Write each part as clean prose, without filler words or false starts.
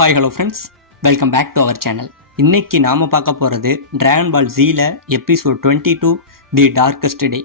Hi hello friends, welcome back to our channel. இன்னைக்கு நாம பார்க்க போகிறது டிராகன் பால் ஜீல episode 22 the darkest day.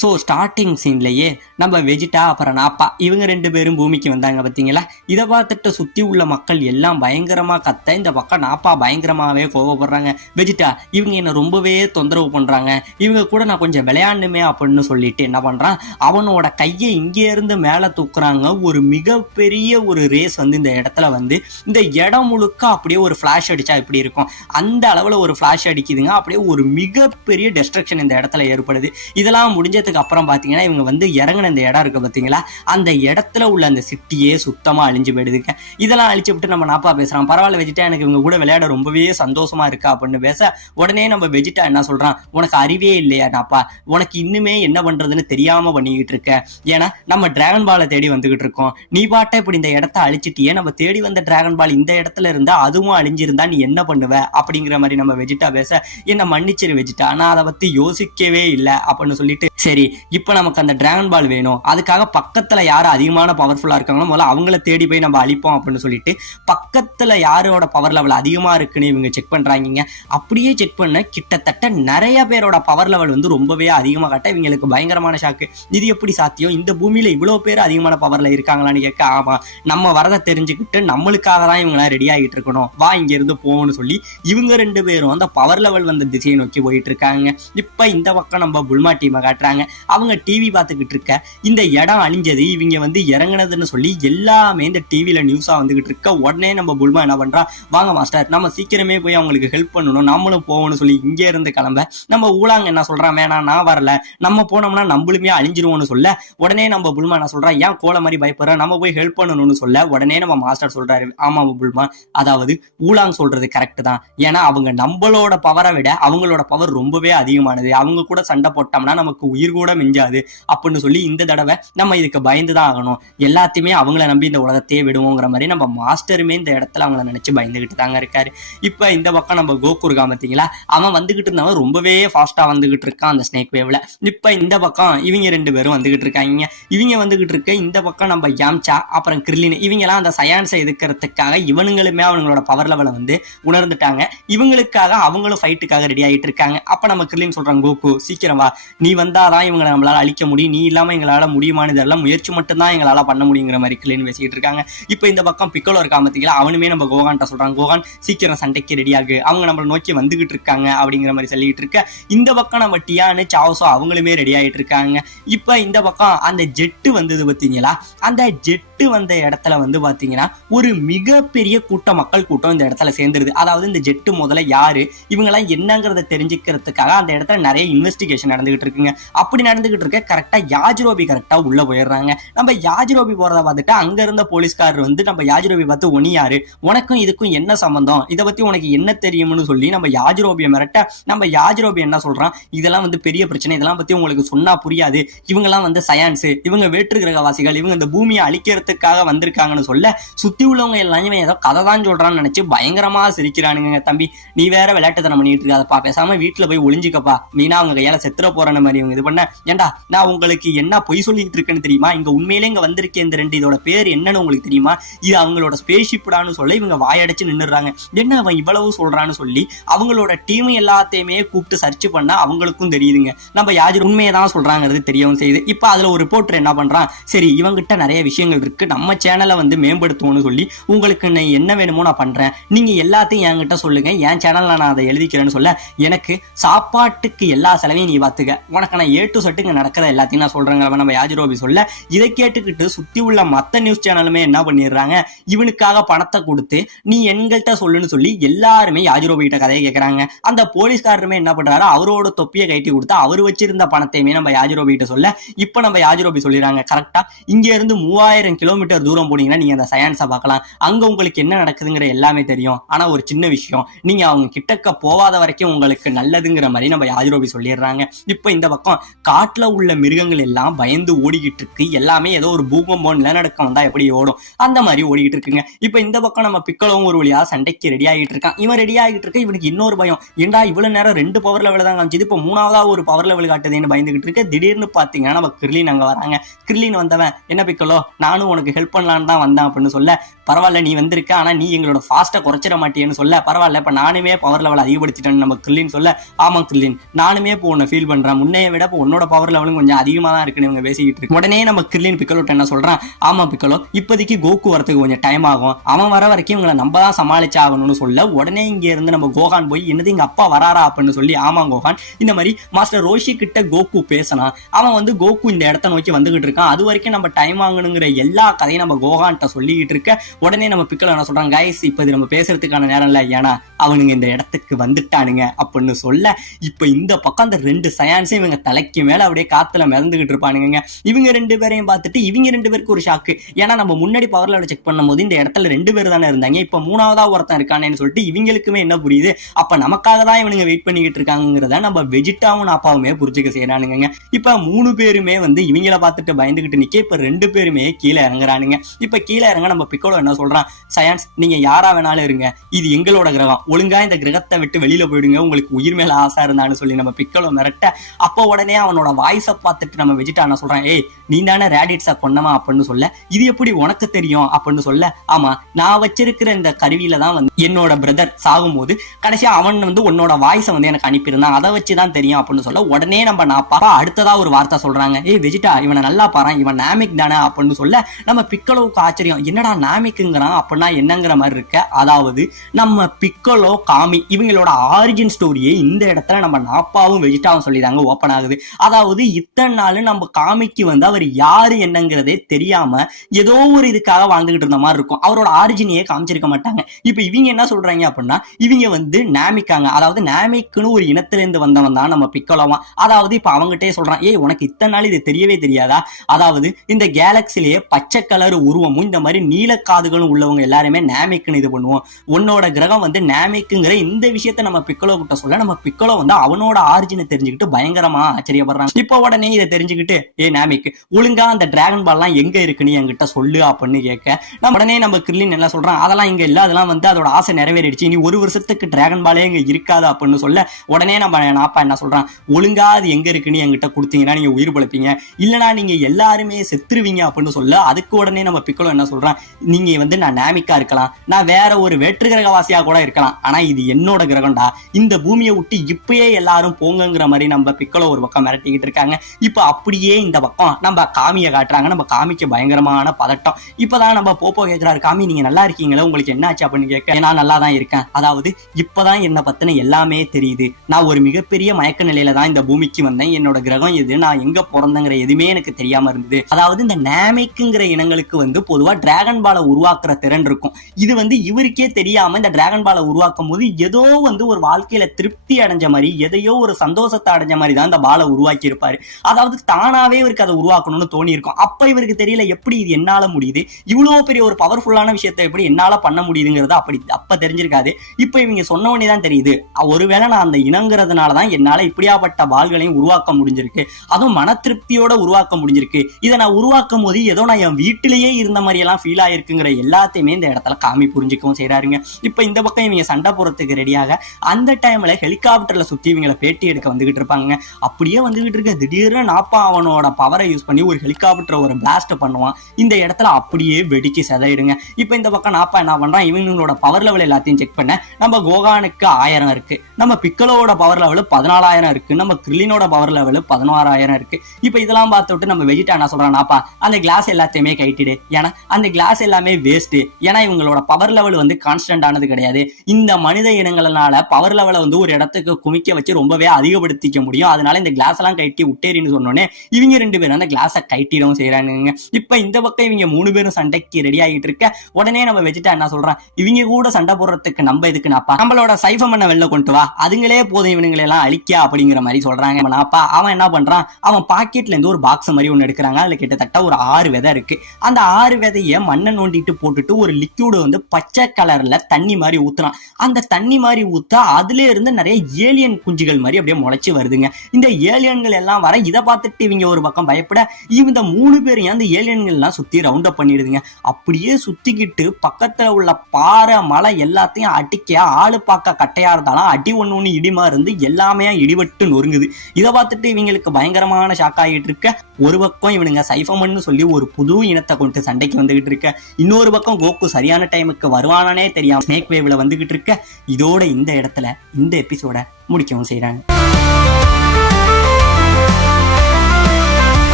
So starting சீன்லேயே நம்ம வெஜிடா அப்புறம் நாப்பா இவங்க ரெண்டு பேரும் பூமிக்கு வந்தாங்க பார்த்தீங்களா. இதை பார்த்துட்டு சுற்றி உள்ள மக்கள் எல்லாம் பயங்கரமாக கத்த, இந்த பக்கம் நாப்பா பயங்கரமாகவே கோவப்படுறாங்க. வெஜிடா இவங்க என்னை ரொம்பவே தொந்தரவு பண்ணுறாங்க, இவங்க கூட நான் கொஞ்சம் விளையாண்டுமே அப்படின்னு சொல்லிட்டு என்ன பண்ணுறான், அவனோட கையை இங்கே இருந்து மேலே தூக்குறாங்க. ஒரு மிகப்பெரிய ஒரு ரேஸ் வந்து இந்த இடத்துல வந்து இந்த இடம் முழுக்க அப்படியே ஒரு ஃப்ளாஷ் அடித்தா எப்படி இருக்கும் அந்த அளவில் ஒரு ஃப்ளாஷ் அடிக்குதுங்க. அப்படியே ஒரு மிகப்பெரிய டெஸ்ட்ரக்ஷன் இந்த இடத்துல ஏற்படுது. இதெல்லாம் முடிஞ்ச அப்புறம் பாத்தீங்கன்னா இவங்க வந்து இறங்கின இந்த இடம் இருக்கு பாத்தீங்களா, அந்த இடத்துல உள்ள அந்த சிட்டியே சுத்தமா அழிஞ்சு போயிடுதுங்க. இதெல்லாம் அழிச்சு விட்டு நம்ம நாப்பா பேசுறான், பரவாயில்ல வெஜிடா எனக்கு இவங்க கூட விளையாட ரொம்பவே சந்தோஷமா இருக்கா அப்படின்னு பேச, உடனே நம்ம வெஜிடா என்ன சொல்றான், உனக்கு அறிவே இல்லையா நாப்பா, உனக்கு இன்னுமே என்ன பண்றதுன்னு தெரியாம பண்ணிக்கிட்டு இருக்க. ஏன்னா நம்ம டிராகன் பாலை தேடி வந்துகிட்டு இருக்கோம், நீ பாட்ட இப்படி இந்த இடத்த அழிச்சிட்டியே, நம்ம தேடி வந்த டிராகன் பால் இந்த இடத்துல இருந்தா அதுவும் அழிஞ்சிருந்தா நீ என்ன பண்ணுவ அப்படிங்கிற மாதிரி நம்ம வெஜிடா பேச, என்ன மன்னிச்சிரு வெஜிடா, நான் அதை பத்தி யோசிக்கவே இல்லை அப்படின்னு சொல்லிட்டு, சரி இப்போ நமக்கு அந்த டிராகன் பால் வேணும், அதுக்காக பக்கத்துல யாரு அதிகமான பவர்ஃபுல்லா இருக்காங்களோ முதல்ல அவங்கள தேடி போய் நம்ம அழிப்போம் அப்படின்னு சொல்லிட்டு பக்கத்துல யாரோட பவர் லெவல் அதிகமா இருக்குன்னு இவங்க செக் பண்றாங்க. அப்படியே செக் பண்ண கிட்டத்தட்ட நிறைய பேரோட பவர் லெவல் வந்து ரொம்பவே அதிகமாக காட்ட இவங்களுக்கு பயங்கரமான ஷாக்கு. இது எப்படி சாத்தியம், இந்த பூமியில இவ்வளவு பேர் அதிகமான பவர்ல இருக்காங்களான்னு கேட்க, ஆமா நம்ம வரதை தெரிஞ்சுக்கிட்டு நம்மளுக்காக தான் இவங்களாம் ரெடி ஆகிட்டு இருக்கணும், வா இங்க இருந்து போகணும்னு சொல்லி இவங்க ரெண்டு பேரும் அந்த பவர் லெவல் வந்த திசையை நோக்கி போயிட்டு இருக்காங்க. இப்ப இந்த பக்கம் நம்ம புல்மா டீமை காட்டுறாங்க. அவங்க டிவி பார்த்துக்கிட்டு இருக்க, இந்த இடம் அழிஞ்சது இவங்க வந்து இறங்கினதுன்னு சொல்லி எல்லாமே இந்த டிவியில நியூஸா வந்துகிட்டு இருக்க. உடனே நம்ம புல்மா என்ன பண்றா, வாங்க மாஸ்டர் நம்ம சீக்கிரமே போய் அவங்களுக்கு ஹெல்ப் பண்ணணும், நம்மளும் போகணும்னு சொல்லி இங்கே இருந்து கிளம்ப, நம்ம ஊழாங்க என்ன சொல்றான், வேணாம் நான் வரல, நம்ம போனோம்னா நம்மளுமே அழிஞ்சிருவோம்னு சொல்ல, உடனே நம்ம புல்மா என்ன சொல்றா, ஏன் கோல மாதிரி பயப்படுற, நம்ம போய் ஹெல்ப் பண்ணணும்னு சொல்ல, உடனே நம்ம மாஸ்டர் சொல்றாரு, ஆமா புல்மா, அதாவது ஊழாங்க சொல்றது கரெக்ட் தான், ஏன்னா அவங்க நம்மளோட பவரை விட அவங்களோட பவர் ரொம்பவே அதிகமானது, அவங்க கூட சண்டை போட்டோம்னா நமக்கு உயிர் கூட மிஞ்சாது அப்படின்னு சொல்லி இந்த தடவை நம்ம இதுக்கு பயந்துதான் ஆகணும், எல்லாத்தையுமே அவங்கள நம்பி இந்த உலகத்தையே விடுவோங்கிற மாதிரி நம்ம மாஸ்டருமே இந்த இடத்துல அவங்கள நினைச்சு பயந்துகிட்டு தாங்க இருக்காரு. இப்ப இந்த பக்கம் நம்ம கோகு இருக்கான் பார்த்தீங்களா, அவன் வந்துகிட்டு இருந்தவன் ரொம்பவே ஃபாஸ்டா வந்துகிட்டு இருக்கான் அந்த ஸ்னேக் வேவ்ல. இப்ப இந்த பக்கம் இவங்க ரெண்டு பேரும் வந்துகிட்டு இருக்காங்க. இவங்க வந்துகிட்டு இருக்க இந்த பக்கம் நம்ம யாம்சா அப்புறம் கிர்லின் இவங்க எல்லாம் அந்த சயான்ஸை எதுக்கிறதுக்காக இவனுங்களுமே அவங்களோட பவர் லெவலை வந்து உணர்ந்துட்டாங்க. இவங்களுக்காக அவங்களும் ஃபைட்டுக்காக ரெடி ஆகிட்டு இருக்காங்க. அப்ப நம்ம கிர்லின் சொல்றாங்க, கோகு சீக்கிரம் வா, நீ வந்தாதான் இவங்களை நம்மளால அழிக்க முடியும், நீ இல்லாம எங்களால முடியுமானு இதெல்லாம் முயற்சி மட்டும் தான் எங்களால பண்ண முடியுங்கிற மாதிரி கிளீன் பேசிக்கிட்டு இருக்காங்க. இப்போ இந்த பக்கம் பிக்கோலோ இருக்கா பார்த்தீங்களா, அவனுமே நம்ம கோகான்ட்ட சொல்றாங்க, கோகான் சீக்கிரம் சண்டைக்கு ரெடி ஆகு, அவங்க நம்மளை நோக்கி வந்துகிட்டு இருக்காங்க அப்படிங்கிற மாதிரி சொல்லிட்டு இருக்க. இந்த பக்கம் நம்ம டியானு சாவசோ அவங்களுமே ரெடி ஆகிட்டு இருக்காங்க. இப்போ இந்த பக்கம் அந்த ஜெட்டு வந்தது பார்த்தீங்களா, அந்த ஜெட்டு வந்த இடத்துல வந்து பாத்தீங்கன்னா ஒரு மிகப்பெரிய கூட்டம், மக்கள் கூட்டம் இந்த இடத்துல சேர்ந்துருது. அதாவது இந்த ஜெட்டு முதல்ல யாரு, இவங்கெல்லாம் என்னங்கிறத தெரிஞ்சுக்கிறதுக்காக அந்த இடத்துல நிறைய இன்வெஸ்டிகேஷன் நடந்துகிட்டு இருக்குங்க. அப்படி நடந்துகிட்டு இருக்க கரெக்டா யாஜிரோபி கரெக்டா உள்ள போயிடுறாங்க. நம்ம யாஜிரோபி போறத பார்த்துட்டு அங்க இருந்த போலீஸ்காரர் வந்து நம்ம யாஜிரோபி பார்த்து, ஒனி யாரு, உனக்கும் இதுக்கும் என்ன சம்பந்தம், இதை பத்தி உனக்கு என்ன தெரியும்னு சொல்லி நம்ம யாஜிரோபியை மிரட்ட, நம்ம யாஜிரோபி என்ன சொல்றான், இதெல்லாம் வந்து பெரிய பிரச்சனை, இதெல்லாம் பத்தி உங்களுக்கு சொன்னா புரியாது, இவங்கெல்லாம் வந்து சயான்ஸ், இவங்க வேற்று கிரகவாசிகள், இவங்க இந்த பூமியை அழிக்கிறதுக்காக வந்திருக்காங்கன்னு சொல்ல, சுத்தி உள்ளவங்க எல்லாமே ஏதோ கதை தான் சொல்றான்னு நினைச்சு பயங்கரமா சிரிக்கிறானுங்க. தம்பி நீ வேற விளையாட்டுத்தனம் பண்ணிட்டு இருக்காதப்பா, பேசாம வீட்டுல போய் ஒளிஞ்சுக்கப்பா, மீனா அவங்க கையால செத்துற போறான மாதிரி இவங்க இது பண்ண, ஏண்டா நான் உங்களுக்கு என்ன பொய் சொல்லிட்டு இருக்கேன்னு தெரியுமா, இங்க உண்மையிலே இங்க வந்திருக்கேன், இந்த ரெண்டு இதோட பேர் என்னன்னு உங்களுக்கு தெரியுமா, இது அவங்களோட ஸ்பேஸ்ஷிப்டான்னு சொல்ல இவங்க வாயடைச்சு நின்னுறாங்க. என்ன அவன் இவ்வளவு சொல்றான்னு சொல்லி அவங்களோட டீம் எல்லாத்தையுமே கூப்பிட்டு சர்ச் பண்ணா அவங்களுக்கும் தெரியுதுங்க நம்ம யாஜர் உண்மையை தான் சொல்றாங்கிறது தெரியவும் செய்யுது. இப்ப அதுல ஒரு ரிப்போர்ட்டர் என்ன பண்றான், சரி இவங்கிட்ட நிறைய விஷயங்கள் இருக்கு, நம்ம சேனலை வந்து மேம்படுத்துவோம்னு சொல்லி உங்களுக்கு என்ன வேணுமோ நான் பண்றேன், நீங்க எல்லாத்தையும் என்கிட்ட சொல்லுங்க, என் சேனல்ல நான் அதை எழுதிக்கிறேன்னு சொல்ல, எனக்கு சாப்பாட்டுக்கு எல்லா செலவையும் நீ பாத்துக்க, உனக்கு நான் ஏ டு செட்டுங்க நடக்கிற எல்லாத்தையும் நான் சொல்றேங்க நம்ம யாஜிரோபி சொல்ல, இதை கேட்டுக்கிட்டு சுத்தி உள்ள மத்த நியூஸ் சேனலுமே என்ன பண்ணிடுறாங்க, இவனுக்காக பணத்தை கொடுத்து நீ எங்கள்கிட்ட சொல்லுன்னு சொல்லி எல்லாருமே யாஜிரோபி கிட்ட கதையை கேட்கறாங்க. அந்த போலீஸ்காரருமே என்ன பண்றாரு, அவரோட தொப்பியை கைட்டி கொடுத்து அவர் வச்சிருந்த பணத்தையுமே நம்ம யாஜிரோபி கிட்ட சொல்ல, இப்ப நம்ம யாஜிரோபி சொல்லிடுறாங்க, கரெக்டா இங்க இருந்து 3000 கிலோமீட்டர் தூரம் போனீங்கன்னா நீங்க அந்த சயான்ஸை பார்க்கலாம், அங்க உங்களுக்கு என்ன நடக்குதுங்கிற எல்லாமே தெரியும், ஆனா ஒரு சின்ன விஷயம், நீங்க அவங்க கிட்டக்க போவாத வரைக்கும் உங்களுக்கு நல்லதுங்கிற மாதிரி நம்ம யாஜிரோபி சொல்லிடுறாங்க. இப்ப இந்த பக்கம் காட்டுல உள்ள மிருகங்கள் எல்லாம் பயந்து ஓடிக்கிட்டு இருக்கு. எல்லாமே ஏதோ ஒரு பூகம்பம் நிலநடுக்கம் வந்தா எப்படி ஓடும் அந்த மாதிரி ஓடிக்கிட்டு இருக்குங்க. இப்ப இந்த பக்கம் நம்ம பிக்கலவும் ஒரு வழியா சண்டைக்கு ரெடி ஆகிட்டு இருக்கான். இவன் ரெடி ஆகிட்டு இருக்க, இவனுக்கு இன்னொரு பயம், ஏண்டா இவ்வளவு நேரம் 2 பவர் லெவல் தான் காமிச்சது, இப்ப 3ஆவதா ஒரு பவர் லெவல் காட்டுதுன்னு பயந்துகிட்டு இருக்க. திடீர்னு பாத்தீங்கன்னா நம்ம கிர்லின் அங்க வராங்க. கிர்லின் வந்தவன், என்ன பிக்கலோ நானும் உனக்கு ஹெல்ப் பண்ணலான்னு தான் வந்தேன் அப்படின்னு சொல்ல, பரவாயில்ல நீ வந்திருக்க, ஆனா நீ எங்களோட ஃபாஸ்ட்டை குறைச்சிட மாட்டேன்னு சொல்ல, பரவாயில்ல இப்ப நானுமே பவர் லெவல் அதிகப்படுத்திட்டேன்னு நம்ம கிர்லின் சொல்ல, ஆமா கிர்லின் நானுமே இப்போ உன்னை ஃபீல் பண்றேன், முன்னைய விட இப்போ உன்னோட பவர் லெவலும் கொஞ்சம் அதிகமா தான் இருக்குன்னு இவங்க பேசிக்கிட்டு இருக்கு. உடனே நம்ம கிர்லின் பிக்கலோட்ட என்ன சொல்றான், ஆமா பிக்கலோ இப்போதைக்கு கோகு வரதுக்கு கொஞ்சம் டைம் ஆகும், அவன் வர வரைக்கும் இவங்களை நம்ம தான் சமாளிச்சாகணும்னு சொல்ல, உடனே இங்க இருந்து நம்ம கோகான் போய் என்னது எங்க அப்பா வராரா அப்படின்னு சொல்லி, ஆமா கோகான் இந்த மாதிரி மாஸ்டர் ரோஷி கிட்ட கோகு பேசினான், அவன் வந்து கோகு இந்த இடத்த நோக்கி வந்துகிட்டு இருக்கான், அது வரைக்கும் நம்ம டைம் வாங்கணுங்கிற எல்லா கதையும் நம்ம கோகான்ட்ட சொல்லிக்கிட்டு இருக்க. உடனே நம்ம பிக்கல என்ன சொல்றான், கைஸ் இப்ப இது நம்ம பேசுறதுக்கான நேரம் இல்ல, ஏன்னா அவனுங்க இந்த இடத்துக்கு வந்துட்டானுங்க அப்படின்னு சொல்ல, இப்ப இந்த பக்கம் அந்த 2 சயான்ஸும் இவங்க தலைக்கு மேல அப்படியே காத்துல மிதந்துகிட்டு இருப்பானுங்க. இவங்க 2 பேரையும் பார்த்துட்டு இவங்க 2 பேருக்கு ஒரு ஷாக்கு, ஏன்னா நம்ம முன்னாடி பவர் லெவல் செக் பண்ணும் போது இந்த இடத்துல 2 பேர் தானே இருந்தாங்க, இப்ப 3ஆவதா ஒருத்தன் இருக்கானேன்னு சொல்லிட்டு இவங்களுக்குமே என்ன புரியுது, அப்ப நமக்காக தான் இவனுங்க வெயிட் பண்ணிக்கிட்டு இருக்காங்கிறத நம்ம வெஜிட்டாவும் அப்பாவுமே புரிஞ்சுக்க செய்யறானுங்க. இப்ப 3 பேருமே வந்து இவங்கள பார்த்துட்டு பயந்துகிட்டு நிக்க, இப்ப 2 பேருமே கீழே இறங்குறானுங்க. இப்ப கீழே இறங்க நம்ம பிக்கோலோ என்ன சொல்றான், சயான்ஸ் நீங்க யாரா வேணாலும் இருங்க, இது எங்களோட கிரகம், ஒழுங்கா இந்த கிரகத்தை விட்டு வெளியில போயிடுங்க, உங்களுக்கு உயிர் மேல ஆசை இருந்தான்னு சொல்லி நம்ம பிக்கோலோ மிரட்ட, அப்ப உடனே அவனோட வாய்ஸை பார்த்துட்டு நம்ம வெஜிட்டா என்ன சொல்றான், ஏய் நீ தானே ரேடிட்ஸா கொன்னமா அப்படின்னு சொல்ல, இது எப்படி உனக்கு தெரியும் அப்படின்னு சொல்ல, ஆமா நான் வச்சிருக்கிற இந்த கருவியில தான் வந்து என்னோட பிரதர் சாகும்போது கடைசியா அவன் வந்து உன்னோட வாய்ஸை வந்து எனக்கு அனுப்பியிருந்தான், அதை வச்சுதான் தெரியும் அப்படின்னு சொல்ல, உடனே நம்ம நாப்பா அடுத்ததா ஒரு வார்த்தை சொல்றாங்க, ஏய் வெஜிட்டா இவனை நல்லா பாரு, இவன் நாமிக் தானே அப்படின்னு சொல்ல, நம்ம பிக்கோலோவுக்கு ஆச்சரியம், என்னடா நாமிக்குங்கிறான் அப்படின்னா என்னங்கிற மாதிரி இருக்க. அதாவது நம்ம பிக்கோலோ காமி இவங்களோட ஆரிஜின் ஸ்டோரியே இந்த இடத்துல நம்ம நாப்பாவும் வெஜிட்டாவும் சொல்லிதாங்க ஓப்பன் ஆகுது. அதாவது இத்தனை நாள் நம்ம காமிக்கு வந்து அவர் யாரு என்னங்கிறதே தெரியாம ஏதோ ஒரு இதுக்காக வாழ்ந்துகிட்டு இருந்த மாதிரி இருக்கும், அவரோட ஆரிஜினையே காமிச்சிருக்க மாட்டாங்க. இப்ப இவங்க என்ன சொல்றாங்க அப்படின்னா, இவங்க வந்து நாமிக்காங்க, அதாவது நாமிக்குன்னு ஒரு இனத்திலிருந்து வந்தவன் தான் நம்ம பிக்கோலோவா. அதாவது இப்ப அவங்ககிட்டே சொல்றான், ஏய் உனக்கு இத்தனை நாள் இது தெரியவே தெரியாதா, அதாவது இந்த கேலக்சிலேயே பச்சை கலர் உருவமும் இந்த மாதிரி நீல காதுகளும் உள்ளவங்க எல்லாருமே நாமிக்னு இது பண்ணுவோம், உன்னோட கிரகம் வந்து நாமிக்குங்கிற இந்த விஷயத்த நம்ம பிக்கோலோ கிட்ட சொல்ல, நம்ம பிக்கோலோ வந்து அவனோட ஆரிஜினை தெரிஞ்சுக்கிட்டு பயங்கரமா ஆச்சரியப்படுறாங்க. இப்ப உடனே இதை தெரிஞ்சுக்கிட்டு, ஏ நாமிக் ஒழுங்கா அந்த டிராகன் பால் எல்லாம் எங்க இருக்குன்னு என்கிட்ட சொல்லு அப்படின்னு கேட்க, நம்ம உடனே நம்ம கிர்லின் என்ன சொல்றான், அதெல்லாம் இங்க இல்ல, அதெல்லாம் வந்து அதோட ஆசை நிறைவேறிடுச்சு, இனி 1 வருஷத்துக்கு டிராகன் பாலே இங்க இருக்காது அப்படின்னு சொல்ல, உடனே நம்ம நாப்பா என்ன சொல்றான், ஒழுங்கா அது எங்க இருக்குன்னு என்கிட்ட கொடுத்தீங்கன்னா நீங்க உயிர் பிழைப்பீங்க, இல்லனா நீங்க எல்லாருமே செத்துருவீங்க அப்படின்னு சொல்ல, அதுக்கு உடனே நம்ம பிக்கோலோ என்ன சொல்றான், நீங்க வந்து நான் நாமிக்கா இருக்கலாம், நான் வேற ஒரு வேற்று கிரகவாசியா கூட இருக்கலாம், ஆனா இது என்னோட கிரகம்டா, இந்த பூமியை விட்டு இப்பயே எல்லாரும் போங்கிற மாதிரி நம்ம பிக்கோலோ ஒரு பக்கம் மிரட்டிக்கிட்டு இருக்காங்க. இப்ப அப்படியே இந்த பக்கம் நம்ம காமியை காட்டுறாங்க. நம்ம காமிக்கு பயங்கரமான பதட்டம். இப்பதான் நம்ம போப்போ கேட்கிறாரு, காமி நீங்க நல்லா இருக்கீங்களா, உங்களுக்கு என்ன ஆச்சு அப்படின்னு கேட்க, நான் நல்லா தான் இருக்கேன், அதாவது இப்பதான் என்ன பத்தின எல்லாமே தெரியுது, நான் ஒரு மிகப்பெரிய மயக்க நிலையில தான் இந்த பூமிக்கு வந்தேன், என்னோட கிரகம் எது, நான் எங்க பிறந்தங்கிற எதுவுமே எனக்கு தெரியாம இருந்தது. அதாவது இந்த நாமிக்குங்கிற இனங்களுக்கு வந்து பொதுவா டிராகன் பாலை உருவாக்குற திறன் இருக்கும், இது வந்து இவருக்கே தெரியாம இந்த டிராகன் பாலை உருவாக்கும் போது ஏதோ வந்து ஒரு வாழ்க்கையில திருப்தி அடைஞ்ச மாதிரி, எதையோ ஒரு சந்தோஷத்தை அடைஞ்ச மாதிரி தான் இந்த பாலை உருவாக்கி இருப்பாரு. அதாவது தானாவே இவருக்கு அதை உருவாக்கணும்னு தோணி இருக்கும். அப்ப இவருக்கு தெரியல எப்படி இது என்னால முடியுது, இவ்வளவு பெரிய ஒரு பவர்ஃபுல்லான விஷயத்தை எப்படி என்னால பண்ண முடியுதுங்கிறது அப்ப தெரிஞ்சிருக்காது. இப்ப இவங்க சொன்ன உடனே தான் தெரியுது, ஒருவேளை நான் அந்த இனங்கிறதுனாலதான் என்னால இப்படியாப்பட்ட பால்களையும் உருவாக்க முடிஞ்சிருக்கு, அதுவும் மன திருப்தியோட உருவாக்க முடிஞ்சிருக்கு, இதை நான் உருவாக்கும் போது ஏதோ நான் என் வீட்டிலேயே இருந்த மாதிரி எல்லாம் ஃபீல் ஆயிருக்குங்கிற எல்லாத்தையுமே இந்த இடத்துல காமி புரிஞ்சுக்கவும் செய்யறாருங்க. இப்ப இந்த பக்கம் இவங்க சண்டை போறதுக்கு ரெடியாக அந்த டைம்ல ஹெலிகாப்டர்ல சுத்தி இவங்களை பேட்டி எடுக்க வந்துகிட்டு இருப்பாங்க. அப்படியே வந்துகிட்டு இருக்க திடீர்னு நாப்பா அவனோட பவரை யூஸ் பண்ணி ஒரு ஹெலிகாப்டர் ஒரு பிளாஸ்ட் பண்ணுவான். இந்த இடத்துல அப்படியே வெடிச்சு செதையிடுங்க. இப்ப இந்த பக்கம் நாப்பா என்ன பண்றான், இவங்களோட பவர் லெவல் எல்லாத்தையும் செக் பண்ண, நம்ம கோகானுக்கு 1000 இருக்கு, நம்ம பிக்கலோட பவர் லெவல் 14,000 இருக்கு, நம்ம கிர்லினோட பவர் லெவல் 16,000 இருக்கு. இப்ப இதெல்லாம் பார்த்துட்டு நம்ம வெஜிட்டா என்ன சொல்றான், நாப்பா அந்த கிளாஸ் எல்லாத்தையுமே கைட்டிடு, ஏன்னா அந்த கிளாஸ் எல்லாமே வேஸ்ட், ஏன்னா இவங்களோட பவர் லெவல் வந்து கான்ஸ்டன்ட் ஆனது கிடையாது, இந்த மனித இனங்களால பவர் லெவலை வந்து ஒரு இடத்துக்கு குமிக்க வச்சு ரொம்பவே அதிகப்படுத்திக்க முடியும், அதனால இந்த கிளாஸ் எல்லாம் கைட்டி விட்டேரின்னு சொன்னோன்னே இவங்க 2 பேரும் அந்த கிளாஸை கைட்டிடவும் செய்யறாங்க. இப்ப இந்த பக்கம் இவங்க 3 பேரும் சண்டைக்கு ரெடி ஆகிட்டு இருக்க, உடனே நம்ம வெஜிட்டா என்ன சொல்றான், இவங்க கூட சண்டை போடுறதுக்கு நம்ம எதுக்கு நாப்பா, நம்மளோட சைஃபமண்ண வெளில கொண்டு வா, அதுங்களே போதும் இவனுங்களை எல்லாம் அழிக்க அப்படிங்கிற மாதிரி சொல்றாங்க. நாப்பா அவன் என்ன பண்றான், அவன் பாக்கெட்ல இருந்து ஒரு பாக்ஸ் மாதிரி ஒண்ணு எடுக்கிறாங்க, அதுல கிட்டத்தட்ட ஒரு 6 விதை இருக்கு, அந்த 6 விதைய மண்ணை நோண்டிட்டு போட்டுட்டு ஒரு லிக்யூடு வந்து பச்சை கலர்ல தண்ணி மாதிரி ஊத்துறான். அந்த தண்ணி மாதிரி ஊத்த அதுல இருந்து நிறைய ஏலியன் குஞ்சுகள் மாதிரி அப்படியே முளைச்சு வருதுங்க. இந்த ஏலியன்கள் எல்லாம் வர இதை பார்த்துட்டு இவங்க ஒரு பக்கம் பயப்பட இந்த 3 பேரையும் அந்த ஏலியன்கள் எல்லாம் சுத்தி ரவுண்ட் அப் பண்ணிடுதுங்க. அப்படியே சுத்திக்கிட்டு பக்கத்துல உள்ள பாறை மலை எல்லாத்தையும் அடிக்க ஆளு பார்க்க கட்டையா இருந்தாலும் அடி ஒண்ணு இடிமா இருந்து எல்லாமே இடிபட்டு நொறுங்குது. இதை பார்த்துட்டு இவங்களுக்கு பயங்கரமான ஷாக் ஆகிட்டு இருக்க. ஒரு பக்கம் இவனுங்க சைஃபமன்னு சொல்லி ஒரு புது இனத்தை கொண்டு சண்டைக்கு வந்துகிட்டு இருக்க, இன்னொரு பக்கம் கோகு சரியான டைமுக்கு வருவானே தெரியாம ஸ்னேக் வேவ்ல வந்துகிட்டு இருக்க. இதோட இந்த இடத்துல இந்த எபிசோட முடிக்கவும் செய்யறாங்க.